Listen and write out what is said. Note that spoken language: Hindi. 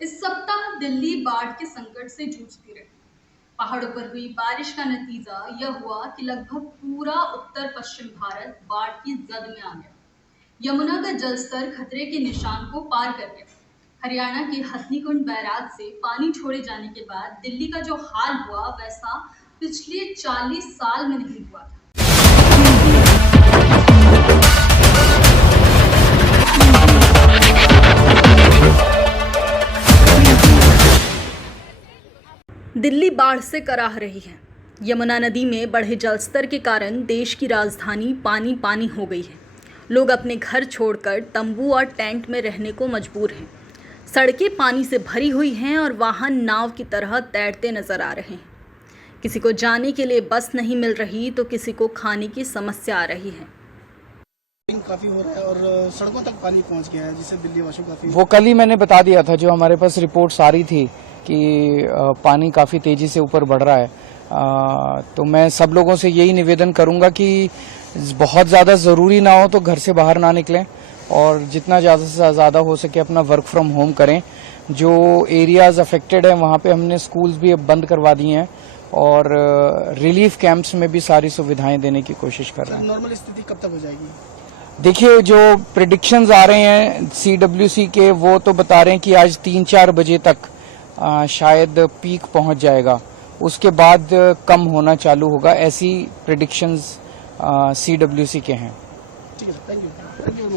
इस सप्ताह दिल्ली बाढ़ के संकट से जूझती रही। पहाड़ों पर हुई बारिश का नतीजा यह हुआ कि लगभग पूरा उत्तर पश्चिम भारत बाढ़ की जद में आ गया। यमुना का जलस्तर खतरे के निशान को पार कर गया। हरियाणा के हथनीकुंड बैराज से पानी छोड़े जाने के बाद दिल्ली का जो हाल हुआ वैसा पिछले 40 साल में नहीं हुआ था। दिल्ली बाढ़ से कराह रही है। यमुना नदी में बढ़े जलस्तर के कारण देश की राजधानी पानी पानी हो गई है। लोग अपने घर छोड़कर तंबू और टेंट में रहने को मजबूर हैं। सड़कें पानी से भरी हुई हैं और वाहन नाव की तरह तैरते नजर आ रहे हैं। किसी को जाने के लिए बस नहीं मिल रही तो किसी को खाने की समस्या आ रही है। काफी हो रहा है और सड़कों तक पानी पहुंच गया है, जिससे दिल्ली वासियों काफी। वो कल ही मैंने बता दिया था, जो हमारे पास रिपोर्ट्स आ रही थी कि पानी काफी तेजी से ऊपर बढ़ रहा है। तो मैं सब लोगों से यही निवेदन करूंगा कि बहुत ज्यादा जरूरी ना हो तो घर से बाहर ना निकलें और जितना ज्यादा से ज्यादा हो सके अपना वर्क फ्रॉम होम करें। जो एरियाज अफेक्टेड है वहां पे हमने स्कूल्स भी अब बंद करवा दिए हैं और रिलीफ कैंप्स में भी सारी सुविधाएं देने की कोशिश कर रहे हैं। नॉर्मल स्थिति कब तक हो जाएगी? देखिए, जो प्रेडिक्शंस आ रहे हैं CWC के, वो तो बता रहे हैं कि आज 3-4 बजे तक शायद पीक पहुंच जाएगा, उसके बाद कम होना चालू होगा। ऐसी प्रेडिक्शंस CWC के हैं। ठीक है, थैंक यू।